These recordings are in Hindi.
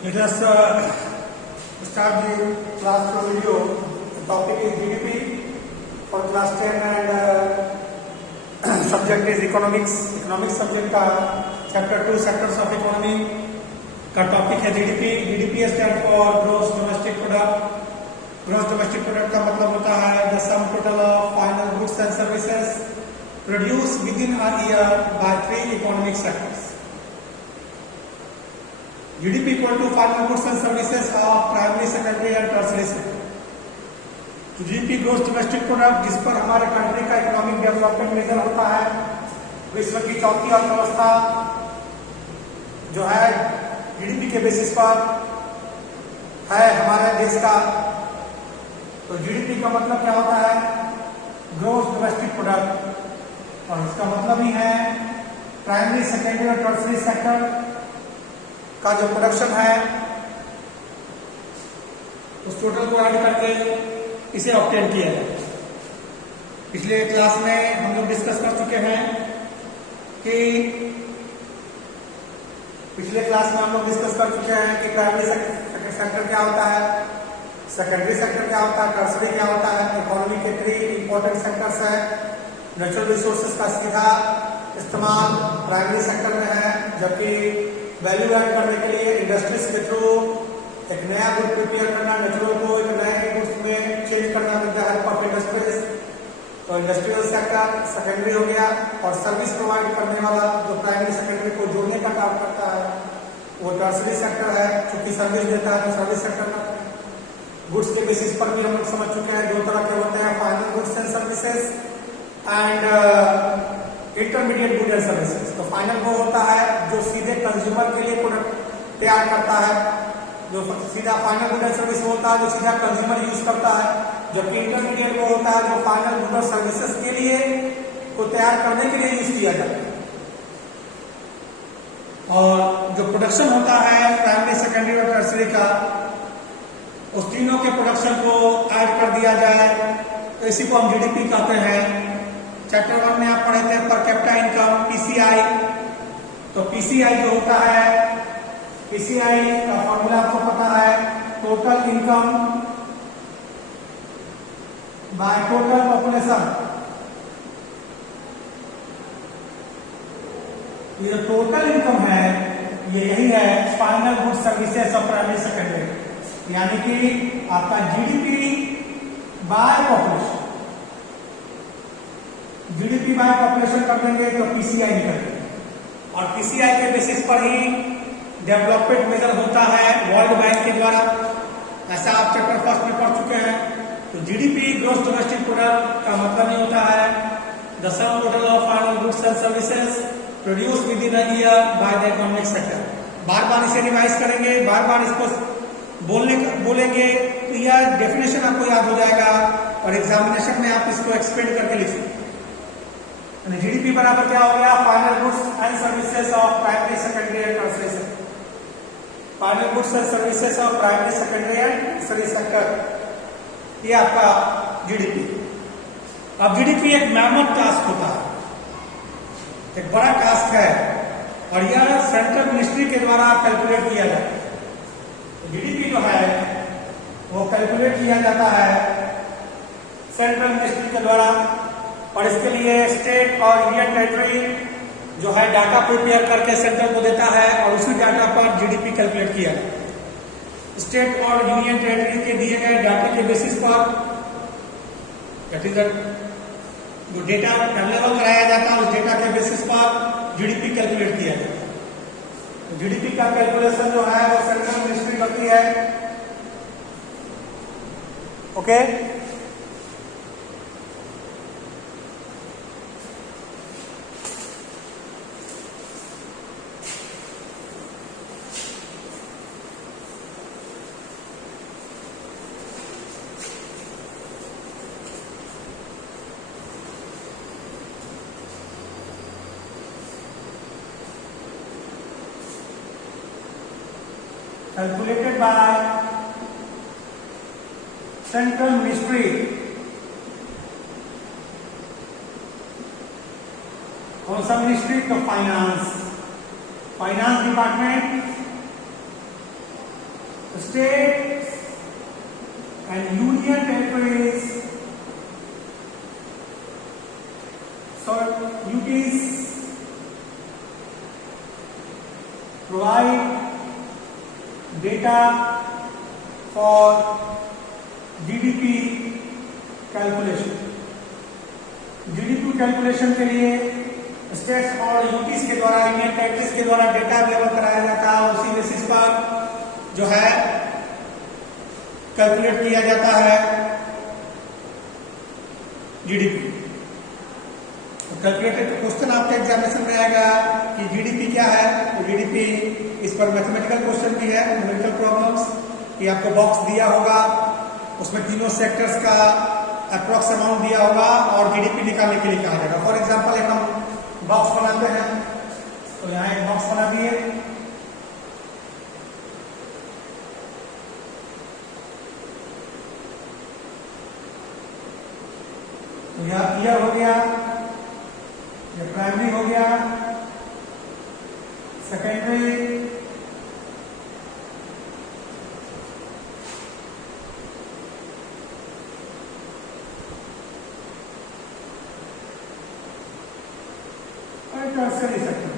Let us start the class video. The topic is GDP for class 10 and subject is economics. Economics subject का chapter 2 sectors of economy का topic है GDP. GDP stand for gross domestic product. Gross domestic product का मतलब होता है the sum total of final goods and services produced within a year by three economic sectors. GDP equal to final goods and services of primary, secondary and tertiary sector. तो GDP ग्रोस डोमेस्टिक प्रोडक्ट जिस पर हमारे कंट्री का इकोनॉमिक डेवलपमेंट मेजर होता है, विश्व की चौथी अर्थव्यवस्था जो है GDP के बेसिस पर है हमारे देश का। तो GDP का मतलब क्या होता है? ग्रोस डोमेस्टिक प्रोडक्ट, और इसका मतलब ही है प्राइमरी, सेकेंडरी और टर्शियरी सेक्टर का जो प्रोडक्शन है उस टोटल को ऐड करके इसे ऑब्टेन किया जाए। पिछले क्लास में हम लोग डिस्कस कर चुके हैं कि प्राइमरी सेक्टर क्या होता है, सेकेंडरी सेक्टर क्या होता है, टर्शियरी क्या होता है। इकोनॉमी के 3 इंपॉर्टेंट सेक्टर्स है। नेचुरल रिसोर्सेज का सीधा इस्तेमाल प्राइमरी सेक्टर में है, जबकि वैल्यू ऐड करने के लिए इंडस्ट्रीज के थ्रू एक नया गुड प्रिपेयर करना, नेचुरल को एक नए गुड्स में चेंज करना with the help of industries. तो इंडस्ट्रियल सेक्टर सेकेंडरी हो गया, और सर्विस प्रोवाइड करने वाला जो प्राइमरी सेकेंडरी को जोड़ने का काम करता है वो टर्शियरी सेक्टर है, चूंकि सर्विस देता है। तो सर्विस सेक्टर में गुड्स के बेसिस पर भी हम लोग समझ चुके हैं दो तरह के होते हैं, final goods and services and intermediate good and services. तो फाइनल वो होता है जो सीधे कंज्यूमर के लिए प्रोडक्ट तैयार करता है, जो सीधा फाइनल गुड एंड सर्विस होता है जो सीधा कंज्यूमर यूज करता है, जबकि इंटरमीडिएट वो होता है जो फाइनल गुड और सर्विसेज के लिए को तैयार करने के लिए यूज किया जाता है। और जो प्रोडक्शन होता है प्राइमरी, सेकेंडरी और टर्शियरी का, उस तीनों के प्रोडक्शन को ऐड कर दिया जाए तो इसी को हम जीडीपी कहते हैं। चैप्टर 1 में आप पढ़े थे पर कैपिटा इनकम, पीसीआई। तो पीसीआई जो होता है, पीसीआई का फॉर्मूला आपको पता है, total income by total population. ये जो टोटल इनकम है ये यही है final goods services of primary, secondary, यानी कि आपका GDP by population. GDP by population कर देंगे तो पीसीआई निकलेगा, और पीसीआई के बेसिस पर ही डेवलपमेंट मेजर होता है वर्ल्ड बैंक के द्वारा। ऐसा आप चैप्टर 1 में पढ़ चुके हैं। तो जीडीपी ग्रोस डोमेस्टिक प्रोडक्ट का मतलब ही होता है the sum total of final goods and services produce within a year by the economic sector. बार बार इसे रिवाइज करेंगे, बार बार इसको बोलेंगे तो यह डेफिनेशन आपको याद हो जाएगा, और एग्जामिनेशन में आप इसको एक्सपेंड करके लिख सकते हैं। जीडीपी बराबर क्या हो गया? Final goods and services of primary, secondary and tertiary sector. Final goods and services of primary, secondary and tertiary sector, ये आपका जीडीपी। अब जीडीपी एक मैमथ टास्क होता है, एक बड़ा टास्क है, और यह सेंट्रल मिनिस्ट्री के द्वारा कैलकुलेट किया जाता है। जीडीपी जो है वो कैलकुलेट किया जाता है सेंट्रल मिनिस्ट्री के द्वारा, और इसके लिए स्टेट और यूनियन टेरिटरी जो है डाटा प्रिपेयर करके सेंट्रल को देता है, और उसी डाटा पर जीडीपी कैलकुलेट किया जाता है। स्टेट और यूनियन टेरिटरी के दिए गए डाटा के बेसिस पर जो डेटा अवेलेबल कराया जाता है उस डेटा के बेसिस पर जीडीपी कैलकुलेट किया जाता है। तो जीडीपी का कैलकुलेशन जो है वो सेंट्रल मिनिस्ट्री करती है। Okay, calculated by Central Ministry कौन सा मिनिस्ट्री? तो finance department states and union territories, UTs provide data for GDP calculation. GDP calculation के लिए स्टेट्स और यूटीज के द्वारा, यूनियन टेरिटरीज के द्वारा डेटा अवेलेबल कराया जाता है। उसी बेसिस पर जो है कैलकुलेट किया जाता है जीडीपी। कैलकुलेटेड क्वेश्चन आपके एग्जामिनेशन में आएगा कि जीडीपी क्या है। तो जीडीपी, इस पर मैथमेटिकल क्वेश्चन भी है, न्यूमेरिकल प्रॉब्लम्स। ये आपको बॉक्स दिया होगा, उसमें तीनों सेक्टर्स का अप्रॉक्स अमाउंट दिया होगा और जीडीपी निकालने के लिए कहा जाएगा। फॉर एग्जांपल एक हम बॉक्स बनाते हैं, तो यहाँ एक बॉक्स बना दिए। तो यह ईयर हो गया, ये प्राइमरी हो गया, सेकेंडरी, टर्सरी सेक्टर।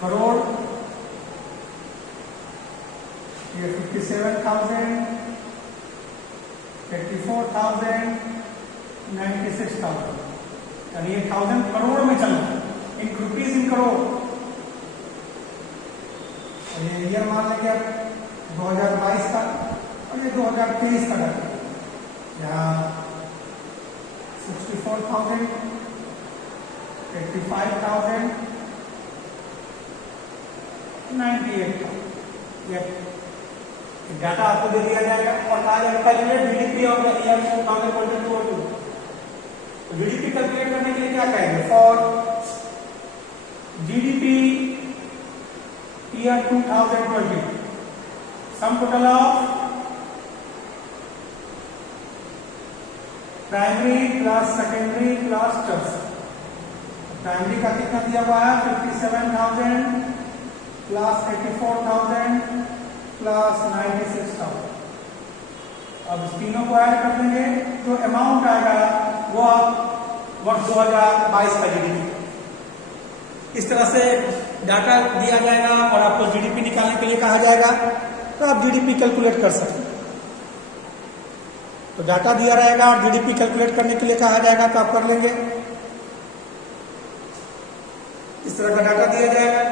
करोड़ ये 57,000, 84,000, 96,000, यानी ये 1000 करोड़ में चल रहा है, इन रुपीज इन करोड़। और ये ईयर मान लेंगे अब 2022 का, और ये 2023 का डाटा। यहाँ 64,000, 85,000, 98,000। ये डाटा आपको दे दिया जाएगा और कहा जाएगा calculate GDP of the year 2022। तो जीडीपी कैलकुलेट करने के लिए क्या कहेंगे? For GDP year 2020, some total of primary plus secondary plus tertiary. Primary का कितना दिया हुआ है? 57,000 प्लस 84,000 प्लस 96,000। अब इस तीनों को ऐड कर देंगे तो अमाउंट आएगा वो वर्ष 2022 का जीडीपी। इस तरह से डाटा दिया जाएगा और आपको जीडीपी निकालने के लिए कहा जाएगा, तो आप जीडीपी कैलकुलेट कर सकते हैं। तो डाटा दिया रहेगा और जीडीपी कैलकुलेट करने के लिए कहा जाएगा, तो आप कर लेंगे। इस तरह का डाटा दिया जाएगा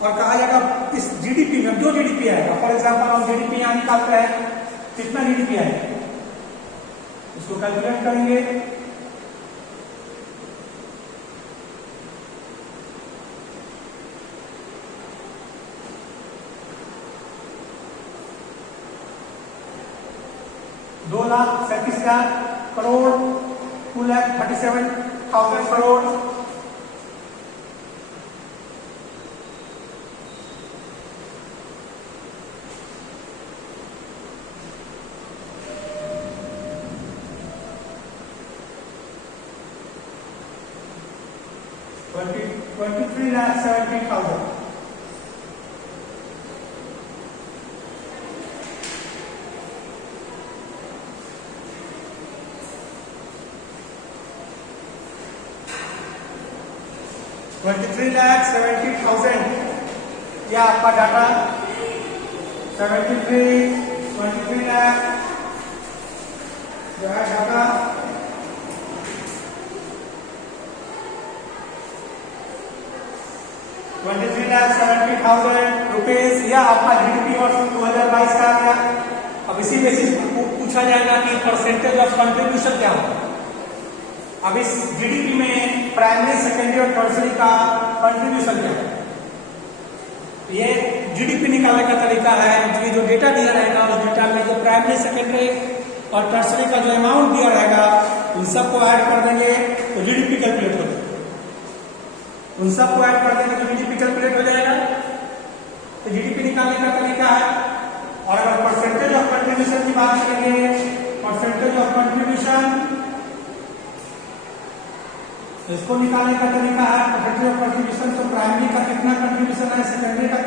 और कहा जाएगा इस जीडीपी में जो जीडीपी आएगा, फॉर एग्जांपल हम जीडीपी यहां निकालते हैं, कितना जीडीपी आएगा इसको कैलकुलेट करेंगे। दो लाख 37,000 करोड़, 2,37,000 करोड़। $23,70,000। $23,70,000 यह आपका डाटा। 23 लाख जो है डाटा। ₹23,70,000 यह आपका जीडीपी वर्ष 2022 का आ गया। अब इसी बेसिस पर पूछा जाएगा कि परसेंटेज ऑफ कंट्रीब्यूशन क्या होगा। अब इस जीडीपी में प्राइमरी, सेकेंडरी और टर्सरी का कंट्रीब्यूशन क्या है, ये जीडीपी निकालने का तरीका है। ये जो डेटा दिया रहेगा उस डेटा में जो प्राइमरी, सेकेंडरी और टर्सरी का जो अमाउंट दिया रहेगा उन सबको ऐड कर देंगे तो जीडीपी कैलकुलेट हो जाएगा। उन सबको ऐड कर देंगे तो जीडीपी कैलकुलेट हो जाएगा। तो जीडीपी निकालने का तरीका है। और अगर परसेंटेज ऑफ कंट्रीब्यूशन की बात करेंगे, परसेंटेज ऑफ कंट्रीब्यूशन इसको निकालने का तरीका है। परसेंटेज ऑफ कंट्रीब्यूशन तो प्राइमरी का कितना कंट्रीब्यूशन है, सेकेंडरी का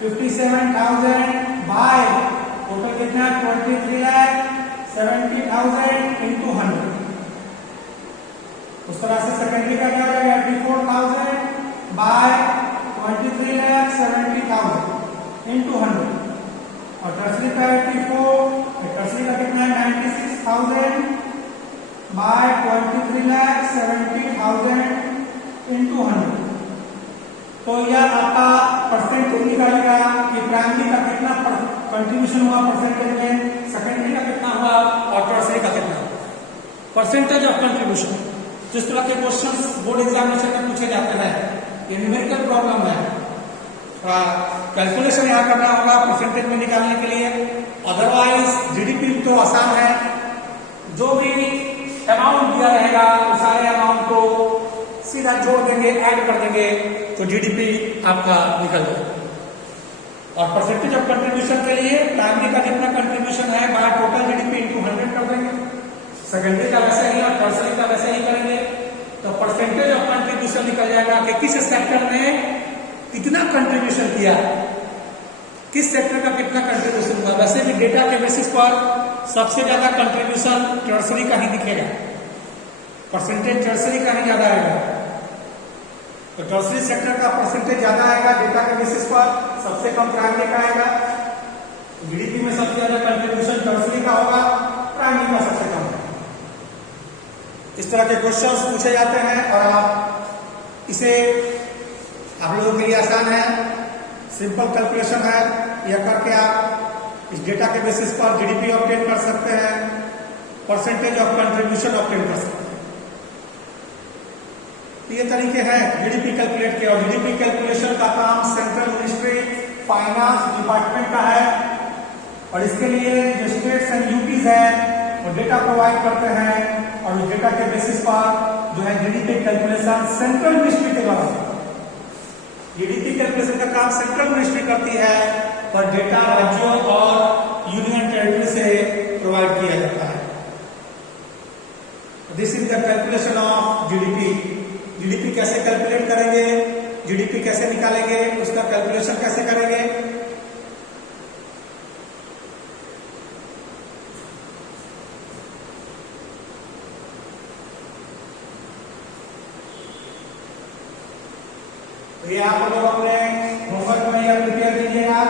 57,000 बाय टोटल कितना 23,70,000 इंटू 100। उस तरह से सेकेंडरी का क्या हो जाएगा 84,000 बाय 23,70,000 इंटू 100 और टर्सरी का 84, टर्सरी का कितना है 96,000 बाय 23,70,000 इंटू 100। तो यह आपका परसेंटेज निकालेगा कि प्राइमरी का कितना कंट्रीब्यूशन हुआ परसेंटेज में, सेकेंडरी का कितना हुआ और टर्सरी का कितना हुआ परसेंटेज ऑफ कंट्रीब्यूशन। जिस तरह के क्वेश्चंस बोर्ड एग्जामिनेशन में पूछे जाते हैं, ये न्यूमेरिकल प्रॉब्लम है, कैलकुलेशन यहाँ करना होगा परसेंटेज में निकालने के लिए। अदरवाइज जीडीपी तो आसान है, जो भी अमाउंट दिया रहेगा उस सारे अमाउंट को सीधा जोड़ देंगे, ऐड कर देंगे तो जीडीपी आपका निकल जाएगा। और परसेंटेज ऑफ कंट्रीब्यूशन के लिए प्राइमरी का जितना कंट्रीब्यूशन है बाय टोटल जीडीपी इंटू 100 कर देंगे, सेकेंडरी का वैसे ही और टर्सरी का वैसे ही करेंगे, तो परसेंटेज ऑफ कंट्रीब्यूशन निकल जाएगा कि किस सेक्टर ने कितना कंट्रीब्यूशन किया, किस सेक्टर का कितना कंट्रीब्यूशन हुआ। वैसे भी डेटा के बेसिस पर सबसे ज्यादा कंट्रीब्यूशन टर्सरी का ही दिखेगा, परसेंटेज टर्सरी का ही ज्यादा आएगा। तो टर्सरी सेक्टर का परसेंटेज ज्यादा आएगा डेटा के बेसिस पर, सबसे कम प्राइमरी का आएगा। जीडीपी में सबसे ज्यादा कंट्रीब्यूशन टर्सरी का होगा, प्राइमरी का सबसे कम है। इस तरह के क्वेश्चंस पूछे जाते हैं और आप इसे आप लोगों के लिए आसान है, सिंपल कैलकुलेशन है, यह करके आप इस डेटा के बेसिस पर जीडीपी ऑब्टेन कर सकते हैं, परसेंटेज ऑफ कंट्रीब्यूशन ऑब्टेन कर सकते हैं। ये तरीके हैं जीडीपी कैलकुलेट के। और जीडीपी कैलकुलेशन का काम सेंट्रल मिनिस्ट्री फाइनेंस डिपार्टमेंट का है और इसके लिए जो स्टेट्स एंड यूटीज है वो डेटा प्रोवाइड करते हैं और उस डेटा के बेसिस पर जो है जीडीपी कैलकुलेशन सेंट्रल मिनिस्ट्री के द्वारा। जीडीपी कैलकुलेशन का काम सेंट्रल मिनिस्ट्री करती है पर डेटा राज्यों और यूनियन टेरिटरी से प्रोवाइड किया जाता है। This is the calculation of GDP. GDP कैसे कैलकुलेट करेंगे, जीडीपी कैसे निकालेंगे, उसका कैलकुलेशन कैसे करेंगे। तो ये आप लोग अपने होमवर्क में या प्रिपेयर कीजिएगा,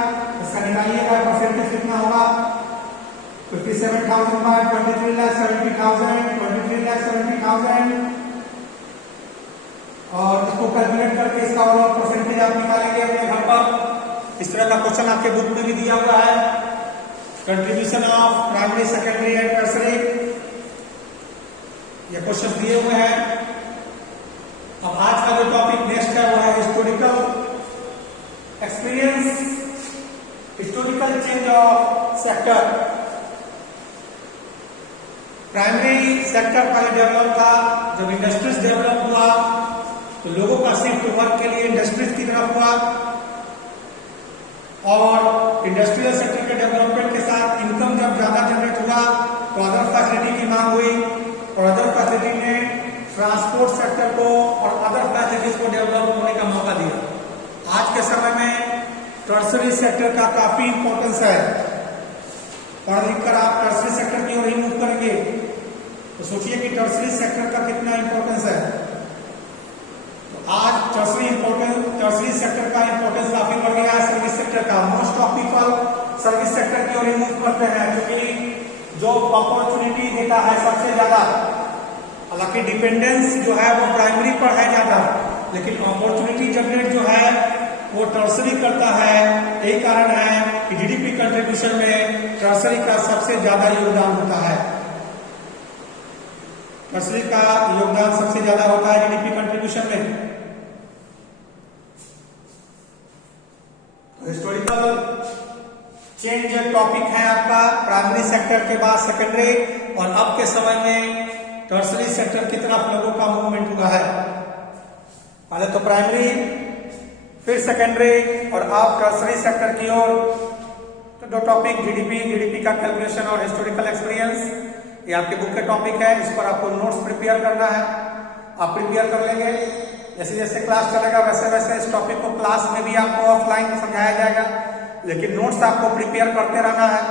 इसका निकालिएगा परसेंटेज कितना होगा 57,000 बाय 23,70,000 23,70,000 और इसको कैलकुलेट करके इसका ओवरऑल परसेंटेज आप निकालेंगे अपने घर पर। इस तरह का क्वेश्चन आपके बुक में भी दिया हुआ है, contribution of primary secondary and tertiary, ये क्वेश्चन दिए हुए हैं। अब आज का जो टॉपिक नेक्स्ट है वो है historical experience, historical change of sector. Primary sector पहले डेवलप था, जब इंडस्ट्रीज डेवलप हुआ तो लोगों का शिफ्ट वर्क के लिए इंडस्ट्रीज की तरफ हुआ और इंडस्ट्रियल सेक्टर के डेवलपमेंट के साथ इनकम जब ज्यादा जनरेट हुआ तो अदर फैसिलिटी की मांग हुई और अदर फैसिलिटी ने ट्रांसपोर्ट सेक्टर को और अदर फैसिलिटीज को डेवलप होने का मौका दिया। आज के समय में टर्सरी सेक्टर का काफी इंपॉर्टेंस है। पढ़ लिख कर आप टर्सरी सेक्टर की ओर ही मूव करेंगे तो सोचिए कि टर्सरी सेक्टर का कितना इंपॉर्टेंस है। तो आज टर्सरी सेक्टर का इंपॉर्टेंस काफी बढ़ गया है। सर्विस सेक्टर का most of people service sector की ओर ही मूव करते हैं क्योंकि जो अपॉर्चुनिटी देता है सबसे ज्यादा। हालांकि डिपेंडेंस जो है वो प्राइमरी पर है ज्यादा, लेकिन अपॉर्चुनिटी जनरेट जो है वो टर्सरी करता है। यही कारण है कि जीडीपी कंट्रीब्यूशन में टर्सरी का सबसे ज्यादा योगदान होता है। टर्सरी का योगदान सबसे ज्यादा होता है जीडीपी कंट्रीब्यूशन में। हिस्टोरिकल चेंज टॉपिक है आपका, प्राइमरी सेक्टर के बाद सेकेंडरी और अब के समय में टर्सरी सेक्टर की तरफ लोगों का मूवमेंट हुआ है। पहले तो प्राइमरी, फिर सेकेंडरी और अब टर्सरी सेक्टर की ओर। तो दो टॉपिक जीडीपी का कैलकुलेशन और हिस्टोरिकल एक्सपीरियंस, ये आपके बुक के टॉपिक है। इस पर आपको नोट्स प्रिपेयर करना है, आप प्रिपेयर कर लेंगे। जैसे जैसे क्लास चलेगा वैसे वैसे इस टॉपिक को क्लास में भी आपको ऑफलाइन समझाया जाएगा, लेकिन नोट्स आपको प्रिपेयर करते रहना है।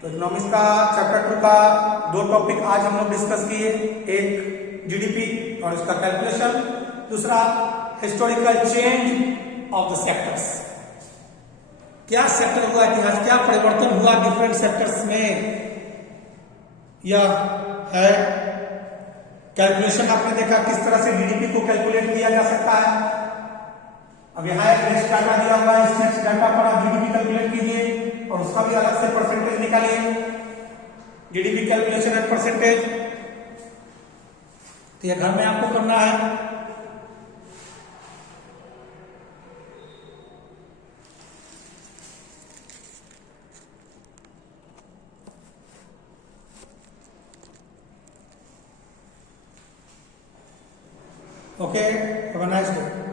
तो इकोनॉमिक्स का चैप्टर 2 का 2 टॉपिक आज हम लोग डिस्कस किए, एक जीडीपी और इसका कैलकुलेशन, दूसरा historical change of the sectors. क्या सेक्टर हुआ इतिहास, क्या परिवर्तन हुआ डिफरेंट सेक्टर्स में, यह है कैलकुलेशन। आपने देखा किस तरह से जीडीपी को कैलकुलेट किया जा सकता है। अब यहाँ एक नेक्स्ट डाटा दिया हुआ है, इस नेक्स्ट डाटा पर आप जीडीपी कैलकुलेट कीजिए और उसका भी अलग से परसेंटेज निकालिए, जीडीपी कैलकुलेशन एंड परसेंटेज। तो यह घर में आपको करना है। Okay, have a nice day.